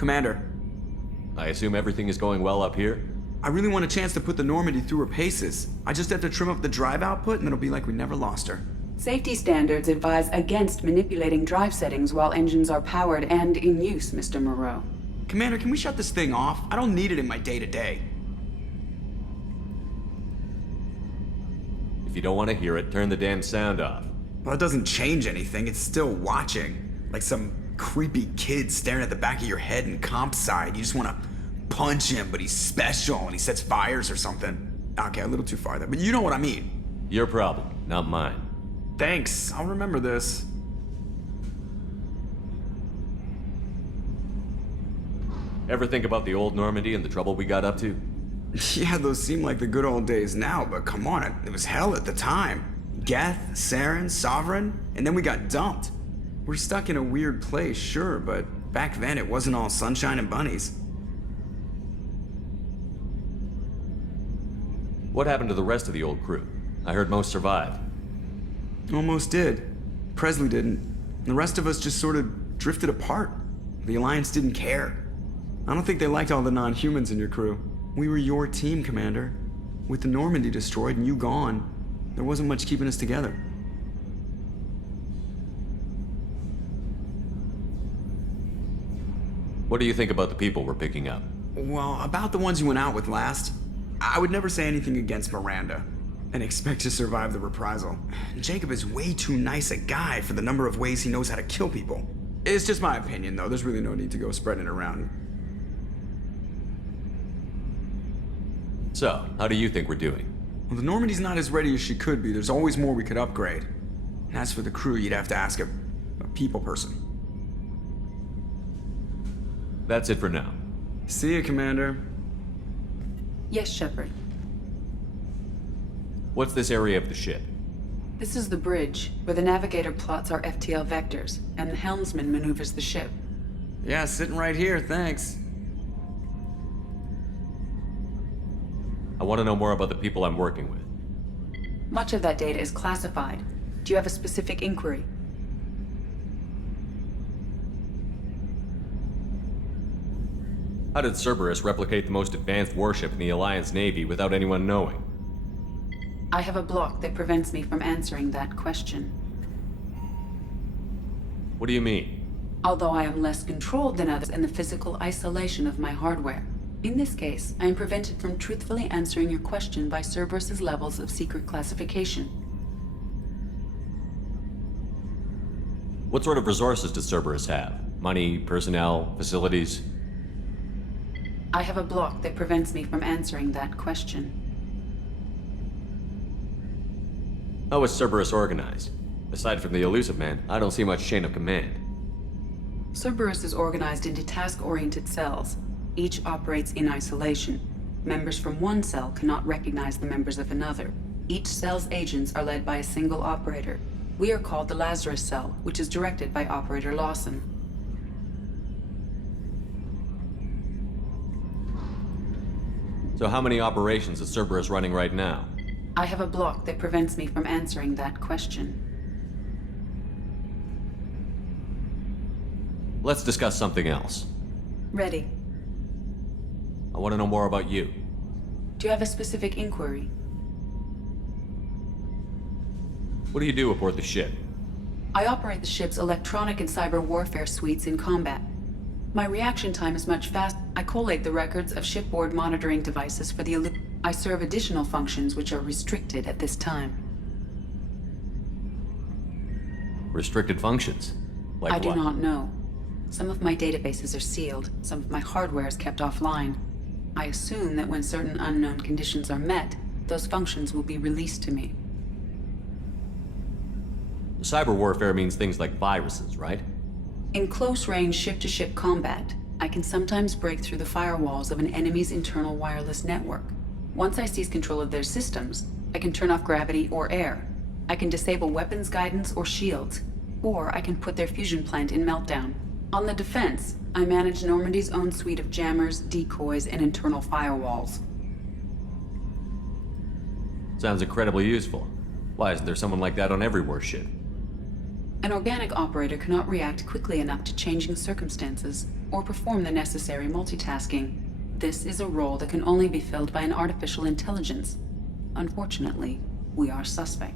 Commander, I assume everything is going well up here? I really want a chance to put the Normandy through her paces. I just have to trim up the drive output and it'll be like we never lost her. Safety standards advise against manipulating drive settings while engines are powered and in use, Mr. Moreau. Commander, can we shut this thing off? I don't need it in my day-to-day. If you don't want to hear it, turn the damn sound off. Well, it doesn't change anything. It's still watching. Like some creepy kid staring at the back of your head in comp side. You just want to punch him, but he's special and he sets fires or something. Okay, a little too far there, but you know what I mean. Your problem, not mine. Thanks, I'll remember this. Ever think about the old Normandy and the trouble we got up to? Yeah, those seem like the good old days now, but come on, it was hell at the time. Geth, Saren, Sovereign, and then we got dumped. We're stuck in a weird place, sure, but back then it wasn't all sunshine and bunnies. What happened to the rest of the old crew? I heard most survived. Almost did. Presley didn't. The rest of us just sort of drifted apart. The Alliance didn't care. I don't think they liked all the non-humans in your crew. We were your team, Commander. With the Normandy destroyed and you gone, there wasn't much keeping us together. What do you think about the people we're picking up? Well, about the ones you went out with last, I would never say anything against Miranda and expect to survive the reprisal. Jacob is way too nice a guy for the number of ways he knows how to kill people. It's just my opinion, though. There's really no need to go spreading it around. So, how do you think we're doing? Well, the Normandy's not as ready as she could be. There's always more we could upgrade. And as for the crew, you'd have to ask a people person. That's it for now. See you, Commander. Yes, Shepard. What's this area of the ship? This is the bridge, where the navigator plots our FTL vectors, and the helmsman maneuvers the ship. Yeah, sitting right here, thanks. I want to know more about the people I'm working with. Much of that data is classified. Do you have a specific inquiry? How did Cerberus replicate the most advanced warship in the Alliance Navy without anyone knowing? I have a block that prevents me from answering that question. What do you mean? Although I am less controlled than others in the physical isolation of my hardware. In this case, I am prevented from truthfully answering your question by Cerberus's levels of secret classification. What sort of resources does Cerberus have? Money, personnel, facilities? I have a block that prevents me from answering that question. How is Cerberus organized? Aside from the elusive man, I don't see much chain of command. Cerberus is organized into task-oriented cells. Each operates in isolation. Members from one cell cannot recognize the members of another. Each cell's agents are led by a single operator. We are called the Lazarus Cell, which is directed by Operator Lawson. So how many operations is Cerberus running right now? I have a block that prevents me from answering that question. Let's discuss something else. Ready. I want to know more about you. Do you have a specific inquiry? What do you do aboard the ship? I operate the ship's electronic and cyber warfare suites in combat. My reaction time is much faster. I collate the records of shipboard monitoring devices for the I serve additional functions which are restricted at this time. Restricted functions? Like I do what? not know. Some of my databases are sealed. Some of my hardware is kept offline. I assume that when certain unknown conditions are met, those functions will be released to me. Cyber warfare means things like viruses, right? In close-range ship-to-ship combat, I can sometimes break through the firewalls of an enemy's internal wireless network. Once I seize control of their systems, I can turn off gravity or air. I can disable weapons guidance or shields, or I can put their fusion plant in meltdown. On the defense, I manage Normandy's own suite of jammers, decoys, and internal firewalls. Sounds incredibly useful. Why isn't there someone like that on every warship? An organic operator cannot react quickly enough to changing circumstances or perform the necessary multitasking. This is a role that can only be filled by an artificial intelligence. Unfortunately, we are suspect.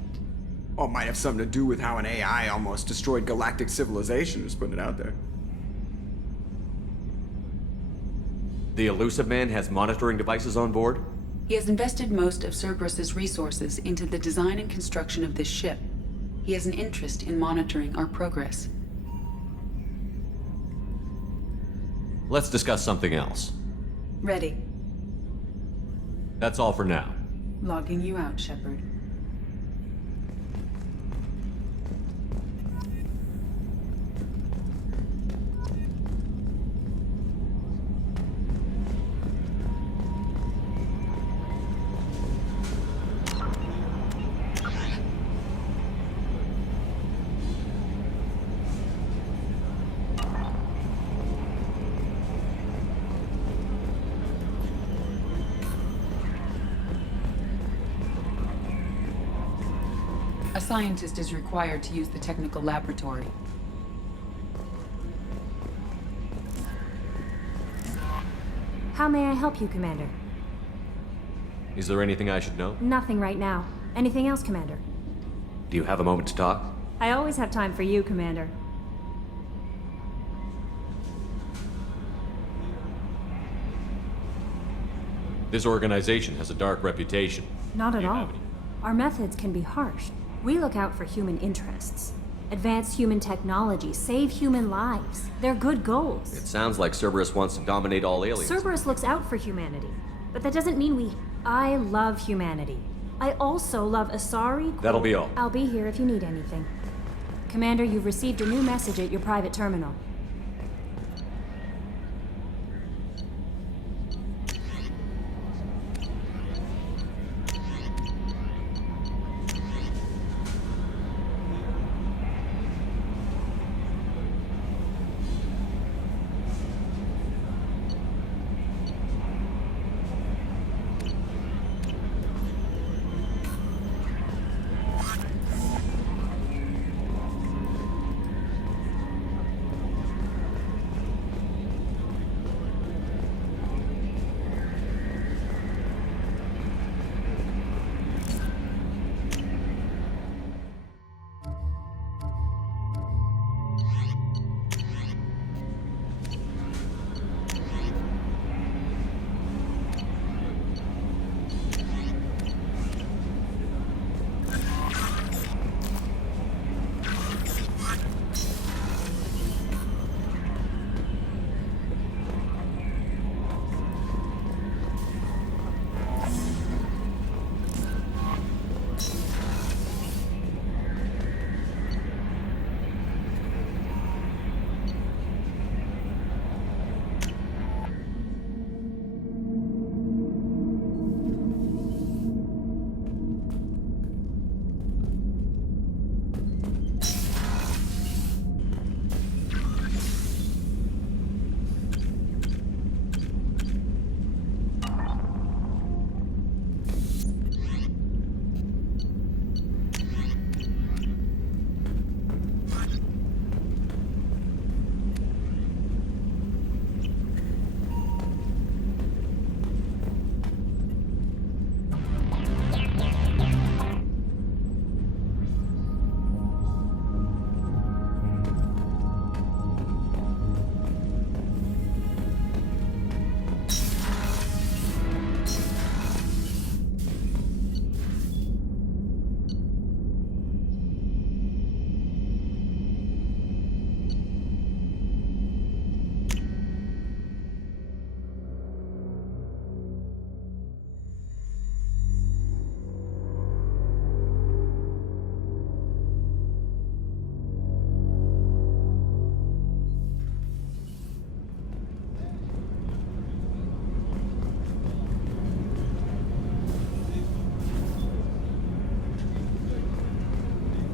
Or might have something to do with how an AI almost destroyed galactic civilization, just putting it out there. The elusive man has monitoring devices on board? He has invested most of Cerberus's resources into the design and construction of this ship. He has an interest in monitoring our progress. Let's discuss something else. Ready. That's all for now. Logging you out, Shepard. A scientist is required to use the technical laboratory. How may I help you, Commander? Is there anything I should know? Nothing right now. Anything else, Commander? Do you have a moment to talk? I always have time for you, Commander. This organization has a dark reputation. Not Do at you all. have any? Our methods can be harsh. We look out for human interests. Advance human technology, save human lives. They're good goals. It sounds like Cerberus wants to dominate all aliens. Cerberus looks out for humanity. But that doesn't mean we... I love humanity. I also love Asari... That'll be all. I'll be here if you need anything. Commander, you've received a new message at your private terminal.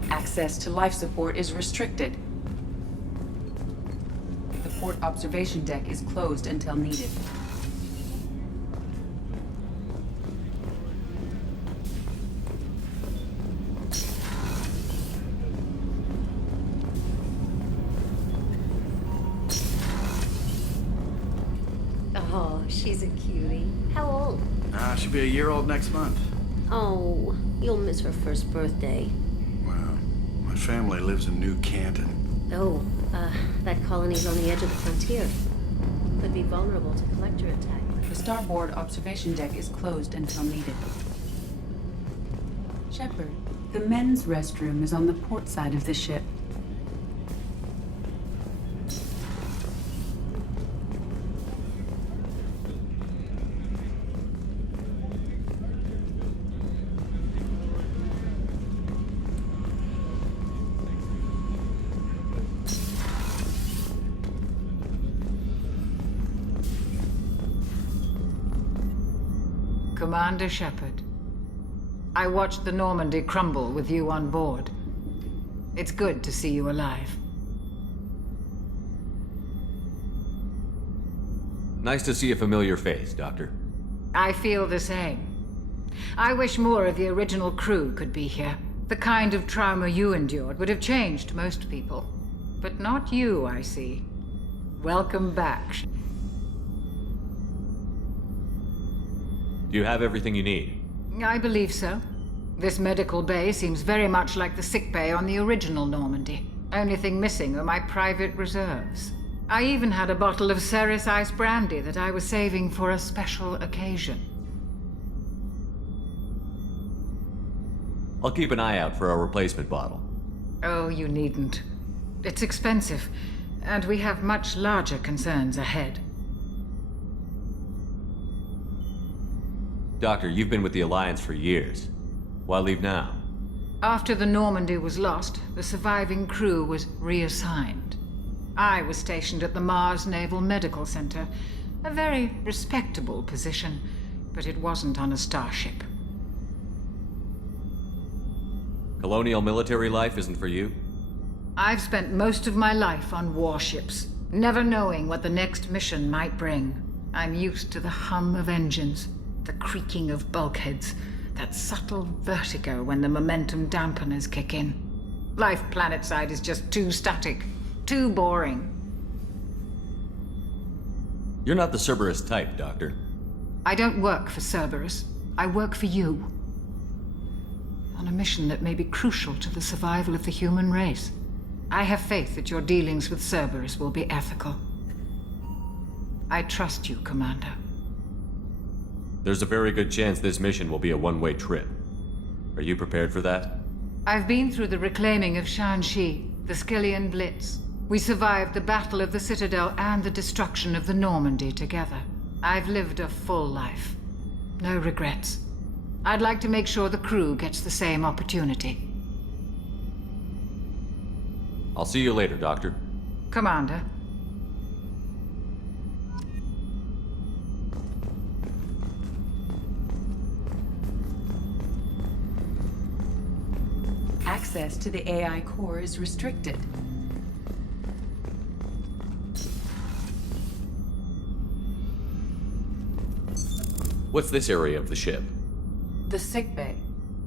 Access to life support is restricted. The port observation deck is closed until needed. Oh, she's a cutie. How old? She'll be a year old next month. Oh, you'll miss her first birthday. Well, my family lives in New Canton. Oh, that colony's on the edge of the frontier. Could be vulnerable to collector attack. The starboard observation deck is closed until needed. Shepard, the men's restroom is on the port side of the ship. Commander Shepard, I watched the Normandy crumble with you on board. It's good to see you alive. Nice to see a familiar face, Doctor. I feel the same. I wish more of the original crew could be here. The kind of trauma you endured would have changed most people. But not you, I see. Welcome back. Do you have everything you need? I believe so. This medical bay seems very much like the sick bay on the original Normandy. Only thing missing are my private reserves. I even had a bottle of Ceres Ice brandy that I was saving for a special occasion. I'll keep an eye out for a replacement bottle. Oh, you needn't. It's expensive, and we have much larger concerns ahead. Doctor, you've been with the Alliance for years. Why leave now? After the Normandy was lost, the surviving crew was reassigned. I was stationed at the Mars Naval Medical Center, a very respectable position, but it wasn't on a starship. Colonial military life isn't for you? I've spent most of my life on warships, never knowing what the next mission might bring. I'm used to the hum of engines, the creaking of bulkheads, that subtle vertigo when the momentum dampeners kick in. Life planetside is just too static, too boring. You're not the Cerberus type, Doctor. I don't work for Cerberus. I work for you. On a mission that may be crucial to the survival of the human race. I have faith that your dealings with Cerberus will be ethical. I trust you, Commander. There's a very good chance this mission will be a one-way trip. Are you prepared for that? I've been through the reclaiming of Shanxi, the Skillian Blitz. We survived the Battle of the Citadel and the destruction of the Normandy together. I've lived a full life. No regrets. I'd like to make sure the crew gets the same opportunity. I'll see you later, Doctor. Commander. Access to the AI core is restricted. What's this area of the ship? The sick bay.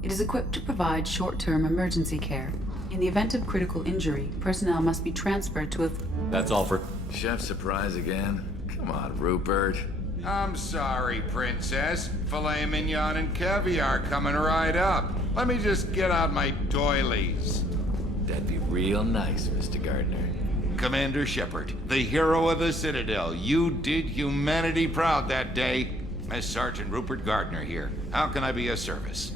It is equipped to provide short-term emergency care. In the event of critical injury, personnel must be transferred to a... That's all for... Chef surprise again? Come on, Rupert. I'm sorry, Princess. Filet mignon and caviar coming right up. Let me just get out my doilies. That'd be real nice, Mr. Gardner. Commander Shepard, the hero of the Citadel. You did humanity proud that day. As Sergeant Rupert Gardner here. How can I be of service?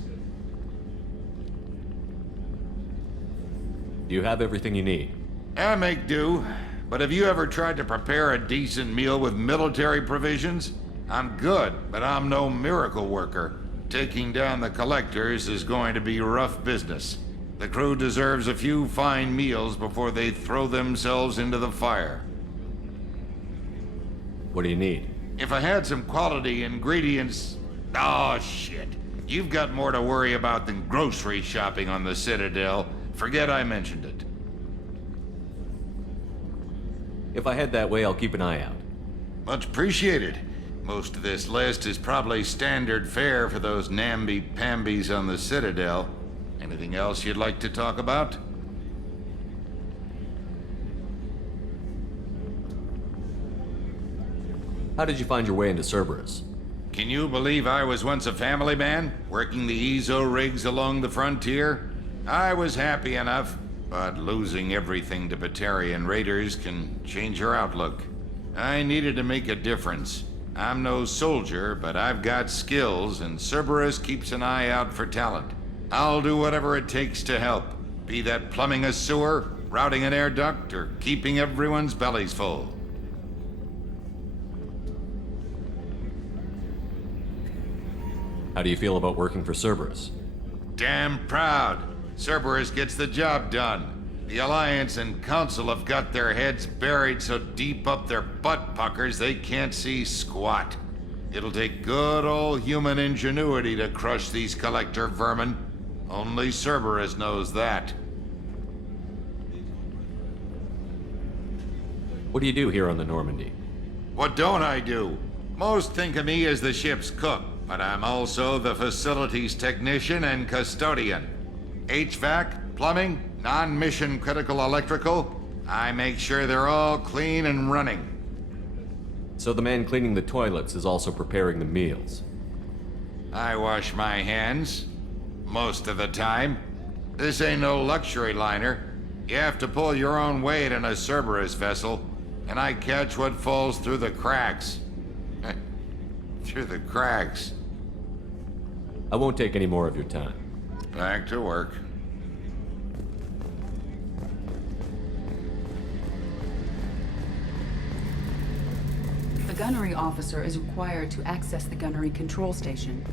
Do you have everything you need? I make do. But have you ever tried to prepare a decent meal with military provisions? I'm good, but I'm no miracle worker. Taking down the collectors is going to be rough business. The crew deserves a few fine meals before they throw themselves into the fire. What do you need? If I had some quality ingredients... Oh, shit. You've got more to worry about than grocery shopping on the Citadel. Forget I mentioned it. If I head that way, I'll keep an eye out. Much appreciated. Most of this list is probably standard fare for those namby-pambies on the Citadel. Anything else you'd like to talk about? How did you find your way into Cerberus? Can you believe I was once a family man, working the EZO rigs along the frontier? I was happy enough, but losing everything to Batarian raiders can change your outlook. I needed to make a difference. I'm no soldier, but I've got skills, and Cerberus keeps an eye out for talent. I'll do whatever it takes to help, be that plumbing a sewer, routing an air duct, or keeping everyone's bellies full. How do you feel about working for Cerberus? Damn proud. Cerberus gets the job done. The Alliance and Council have got their heads buried so deep up their butt puckers they can't see squat. It'll take good old human ingenuity to crush these collector vermin. Only Cerberus knows that. What do you do here on the Normandy? What don't I do? Most think of me as the ship's cook, but I'm also the facilities technician and custodian. HVAC, plumbing, non-mission critical electrical. I make sure they're all clean and running. So the man cleaning the toilets is also preparing the meals. I wash my hands. Most of the time. This ain't no luxury liner. You have to pull your own weight in a Cerberus vessel, and I catch what falls through the cracks. Through the cracks. I won't take any more of your time. Back to work. The gunnery officer is required to access the gunnery control station.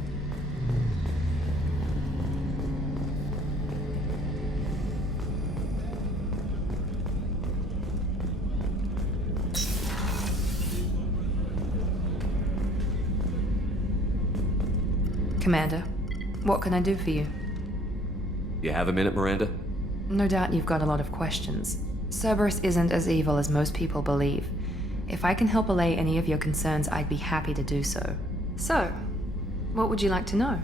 Commander, what can I do for you? You have a minute, Miranda? No doubt you've got a lot of questions. Cerberus isn't as evil as most people believe. If I can help allay any of your concerns, I'd be happy to do so. So, what would you like to know?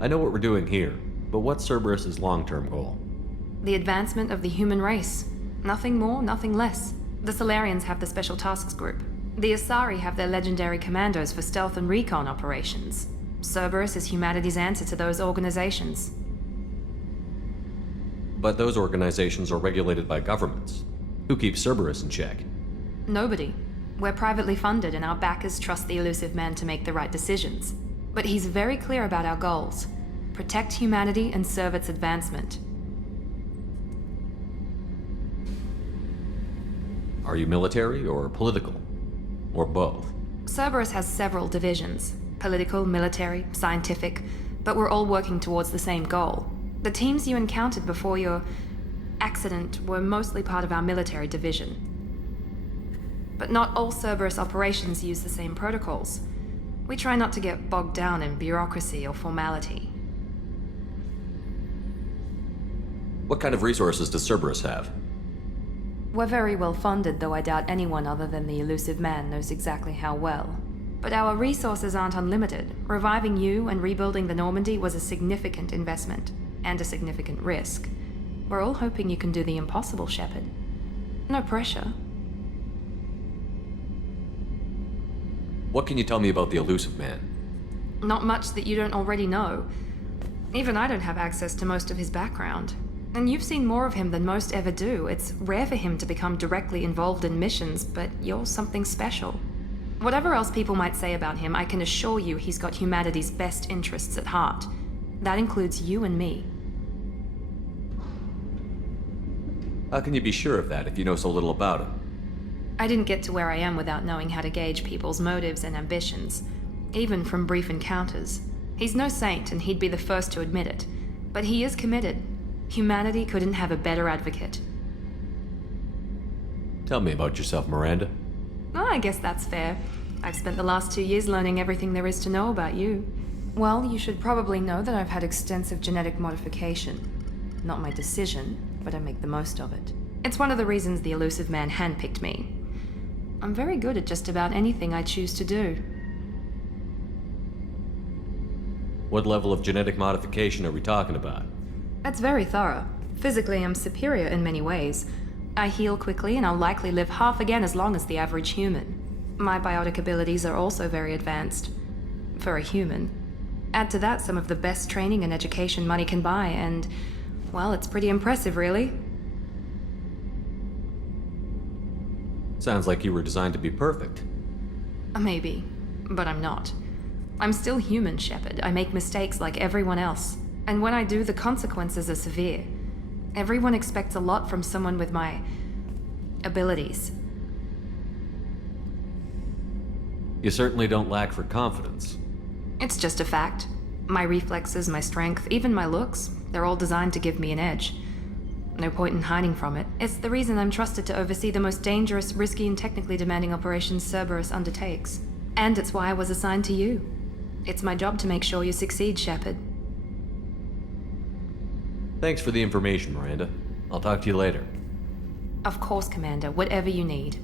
I know what we're doing here, but what's Cerberus's long-term goal? The advancement of the human race. Nothing more, nothing less. The Solarians have the Special Tasks Group. The Asari have their legendary commandos for stealth and recon operations. Cerberus is humanity's answer to those organizations. But those organizations are regulated by governments. Who keeps Cerberus in check? Nobody. We're privately funded and our backers trust the elusive man to make the right decisions. But he's very clear about our goals. Protect humanity and serve its advancement. Are you military or political? Or both? Cerberus has several divisions. Political, military, scientific, but we're all working towards the same goal. The teams you encountered before your accident were mostly part of our military division. But not all Cerberus operations use the same protocols. We try not to get bogged down in bureaucracy or formality. What kind of resources does Cerberus have? We're very well funded, though I doubt anyone other than the elusive man knows exactly how well. But our resources aren't unlimited. Reviving you and rebuilding the Normandy was a significant investment, and a significant risk. We're all hoping you can do the impossible, Shepard. No pressure. What can you tell me about the elusive man? Not much that you don't already know. Even I don't have access to most of his background. And you've seen more of him than most ever do. It's rare for him to become directly involved in missions, but you're something special. Whatever else people might say about him, I can assure you he's got humanity's best interests at heart. That includes you and me. How can you be sure of that if you know so little about him? I didn't get to where I am without knowing how to gauge people's motives and ambitions, even from brief encounters. He's no saint, and he'd be the first to admit it. But he is committed. Humanity couldn't have a better advocate. Tell me about yourself, Miranda. Oh, I guess that's fair. I've spent the last 2 years learning everything there is to know about you. Well, you should probably know that I've had extensive genetic modification. Not my decision, but I make the most of it. It's one of the reasons the elusive man handpicked me. I'm very good at just about anything I choose to do. What level of genetic modification are we talking about? That's very thorough. Physically, I'm superior in many ways. I heal quickly, and I'll likely live half again as long as the average human. My biotic abilities are also very advanced. For a human. Add to that some of the best training and education money can buy, and, well, it's pretty impressive, really. Sounds like you were designed to be perfect. Maybe, but I'm not. I'm still human, Shepard. I make mistakes like everyone else. And when I do, the consequences are severe. Everyone expects a lot from someone with my abilities. You certainly don't lack for confidence. It's just a fact. My reflexes, my strength, even my looks, they're all designed to give me an edge. No point in hiding from it. It's the reason I'm trusted to oversee the most dangerous, risky, and technically demanding operations Cerberus undertakes. And it's why I was assigned to you. It's my job to make sure you succeed, Shepard. Thanks for the information, Miranda. I'll talk to you later. Of course, Commander. Whatever you need.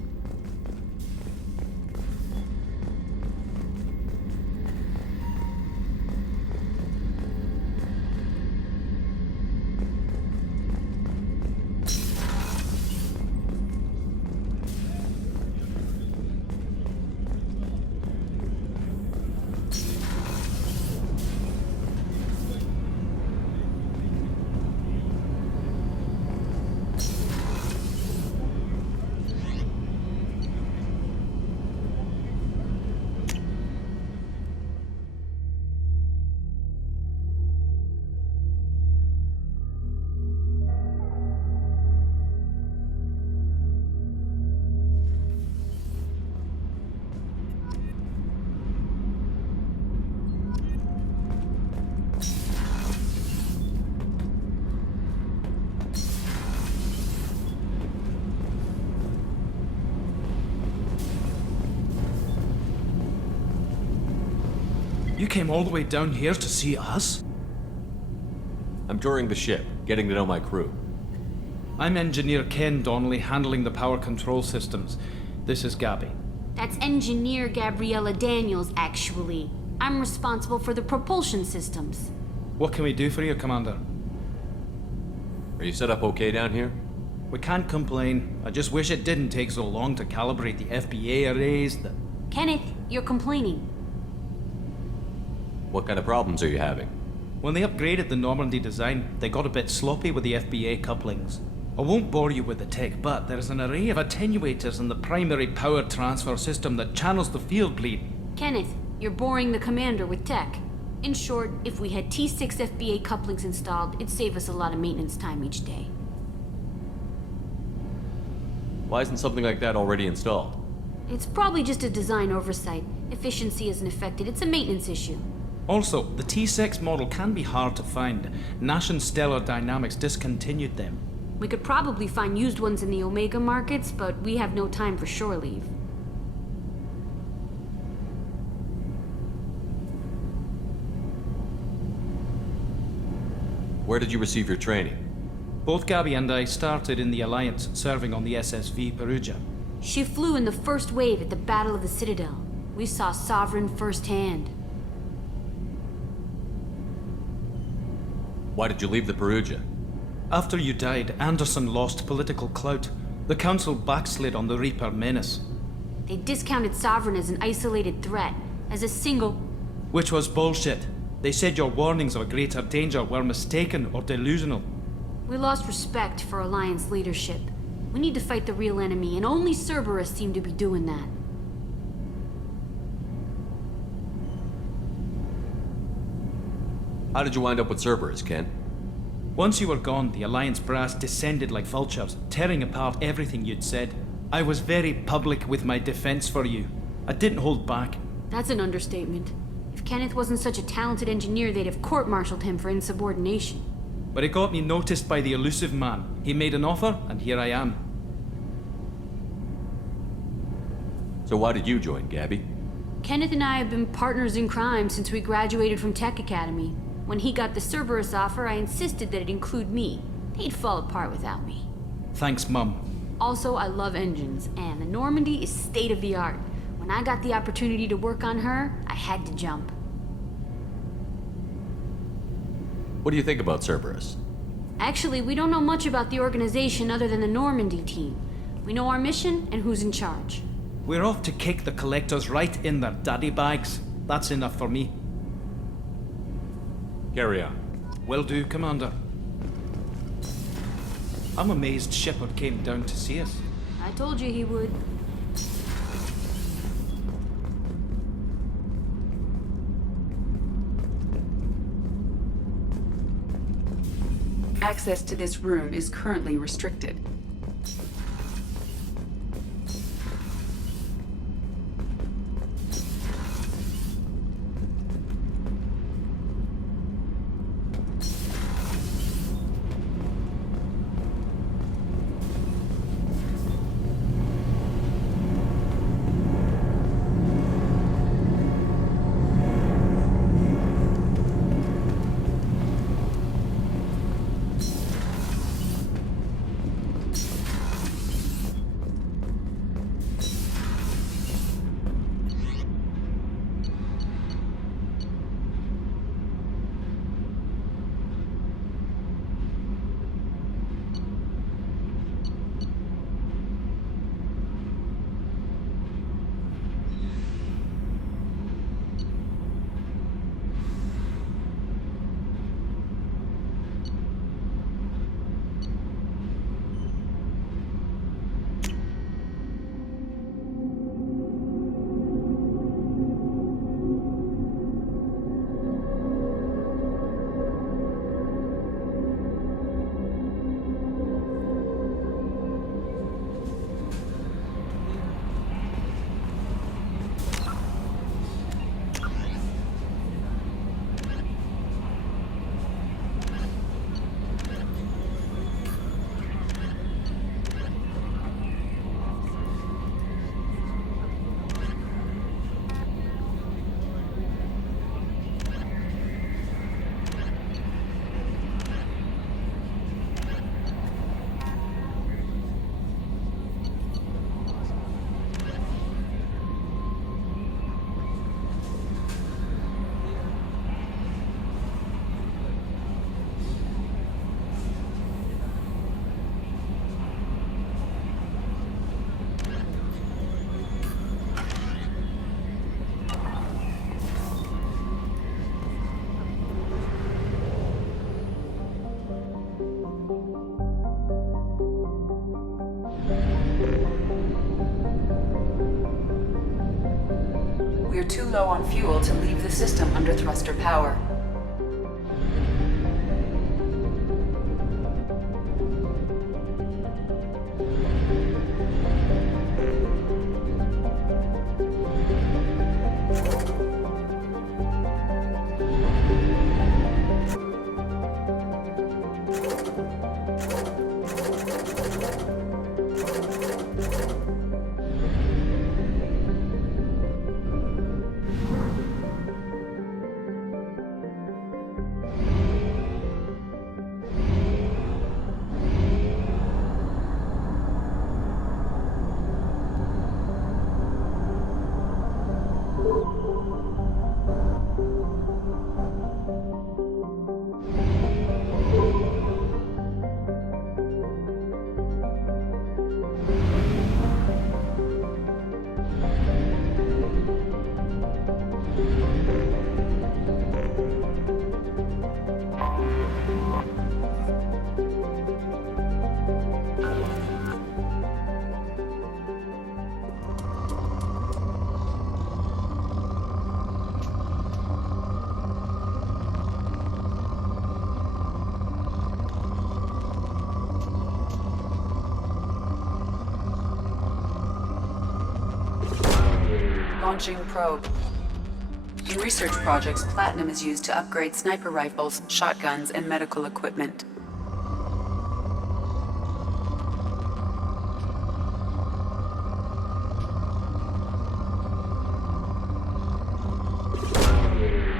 You came all the way down here to see us? I'm touring the ship, getting to know my crew. I'm Engineer Ken Donnelly, handling the power control systems. This is Gabby. That's Engineer Gabriella Daniels, actually. I'm responsible for the propulsion systems. What can we do for you, Commander? Are you set up okay down here? We can't complain. I just wish it didn't take so long to calibrate the FBA arrays. Kenneth, you're complaining. What kind of problems are you having? When they upgraded the Normandy design, they got a bit sloppy with the FBA couplings. I won't bore you with the tech, but there's an array of attenuators in the primary power transfer system that channels the field bleed. Kenneth, you're boring the commander with tech. In short, if we had T6 FBA couplings installed, it'd save us a lot of maintenance time each day. Why isn't something like that already installed? It's probably just a design oversight. Efficiency isn't affected, it's a maintenance issue. Also, the T6 model can be hard to find. Nash and Stellar Dynamics discontinued them. We could probably find used ones in the Omega markets, but we have no time for shore leave. Where did you receive your training? Both Gabby and I started in the Alliance, serving on the SSV Perugia. She flew in the first wave at the Battle of the Citadel. We saw Sovereign firsthand. Why did you leave the Perugia? After you died, Anderson lost political clout. The Council backslid on the Reaper menace. They discounted Sovereign as an isolated threat, as a single... Which was bullshit. They said your warnings of a greater danger were mistaken or delusional. We lost respect for Alliance leadership. We need to fight the real enemy, and only Cerberus seem to be doing that. How did you wind up with Cerberus, Ken? Once you were gone, the Alliance brass descended like vultures, tearing apart everything you'd said. I was very public with my defense for you. I didn't hold back. That's an understatement. If Kenneth wasn't such a talented engineer, they'd have court-martialed him for insubordination. But it got me noticed by the elusive man. He made an offer, and here I am. So why did you join, Gabby? Kenneth and I have been partners in crime since we graduated from Tech Academy. When he got the Cerberus offer, I insisted that it include me. He'd fall apart without me. Thanks, Mum. Also, I love engines, and the Normandy is state-of-the-art. When I got the opportunity to work on her, I had to jump. What do you think about Cerberus? Actually, we don't know much about the organization other than the Normandy team. We know our mission and who's in charge. We're off to kick the collectors right in their daddy bags. That's enough for me. Carry on. Will do, Commander. I'm amazed Shepard came down to see us. I told you he would. Access to this room is currently restricted. We're too low on fuel to leave the system under thruster power. Launching probe. In research projects, platinum is used to upgrade sniper rifles, shotguns, and medical equipment.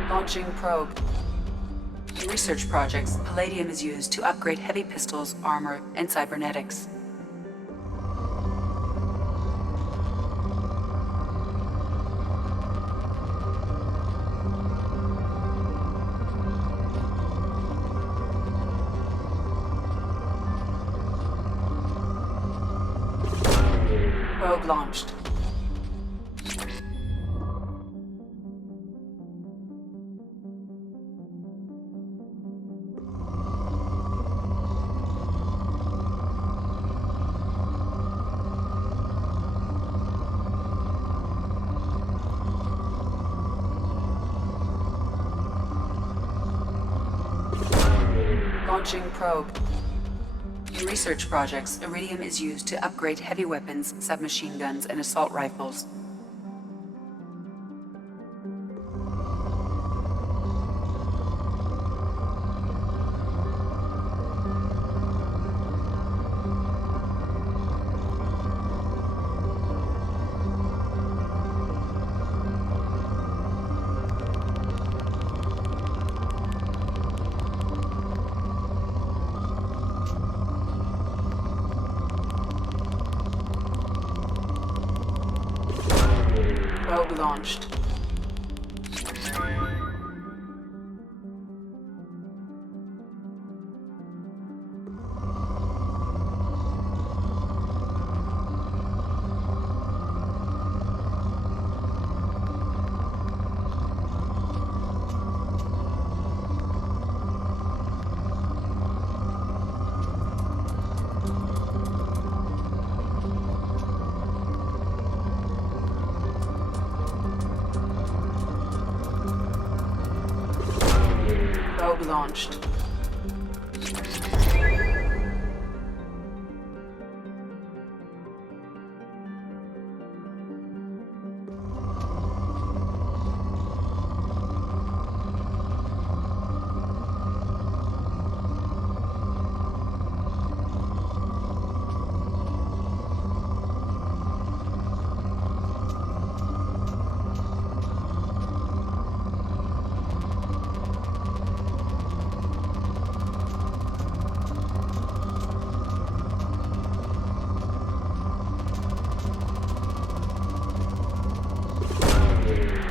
Launching probe. In research projects, palladium is used to upgrade heavy pistols, armor, and cybernetics. Probe launched. Launching probe. In research projects, iridium is used to upgrade heavy weapons, submachine guns, and assault rifles. Probe launched. Probe launched.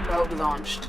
Probe launched.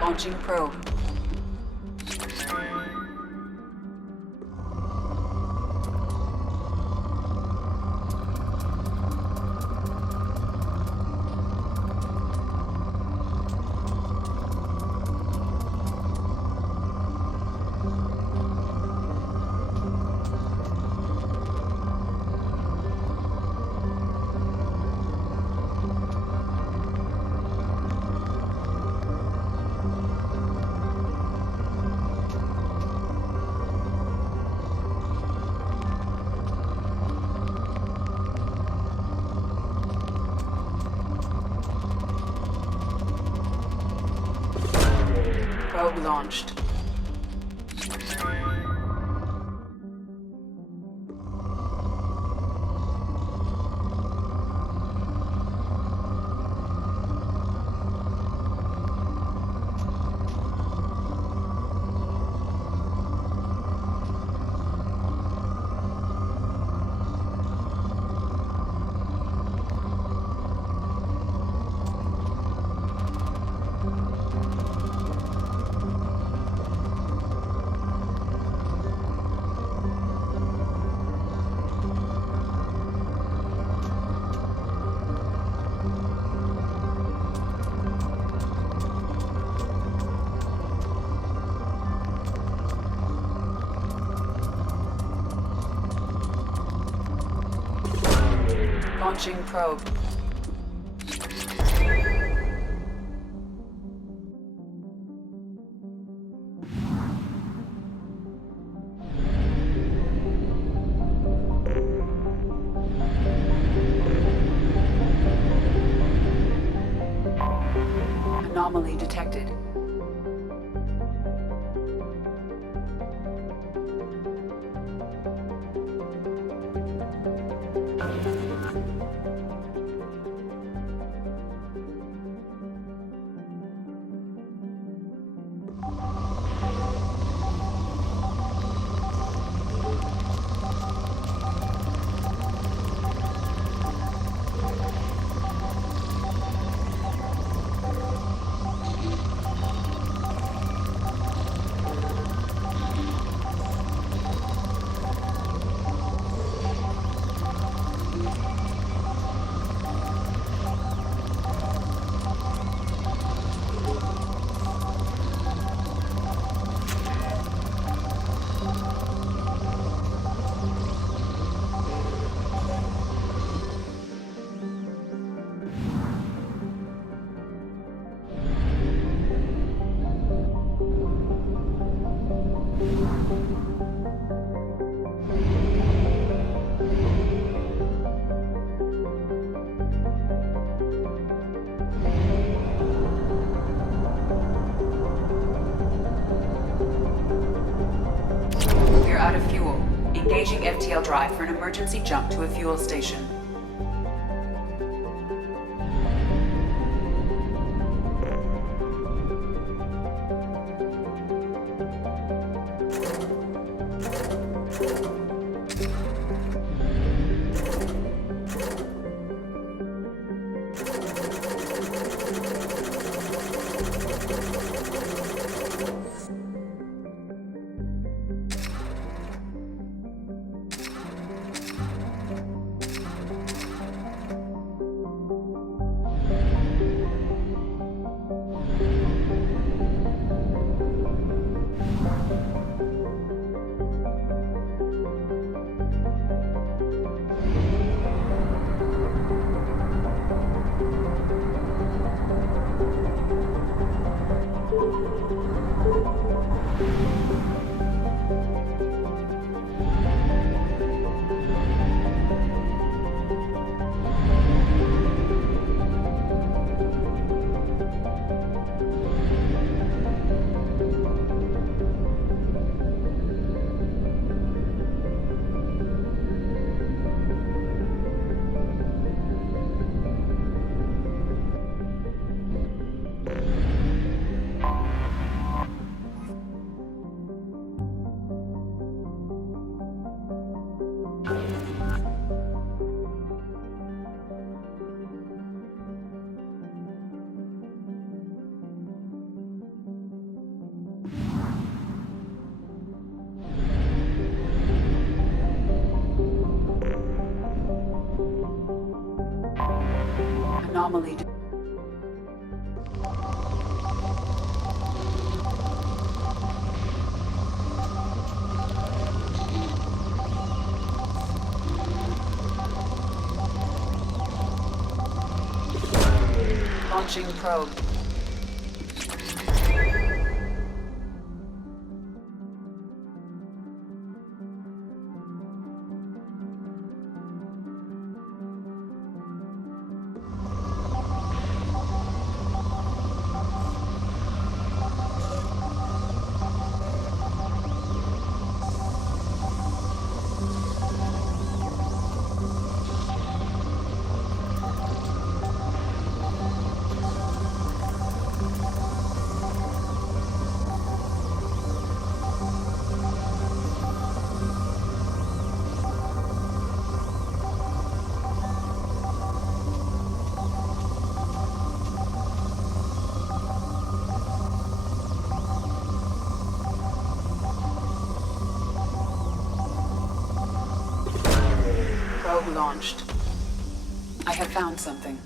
Launching probe. Probe launched. Launching probe. Anomaly detected. We're out of fuel. Engaging FTL drive for an emergency jump to a fuel station. Anomaly. Launching probe. Probe launched. I have found something.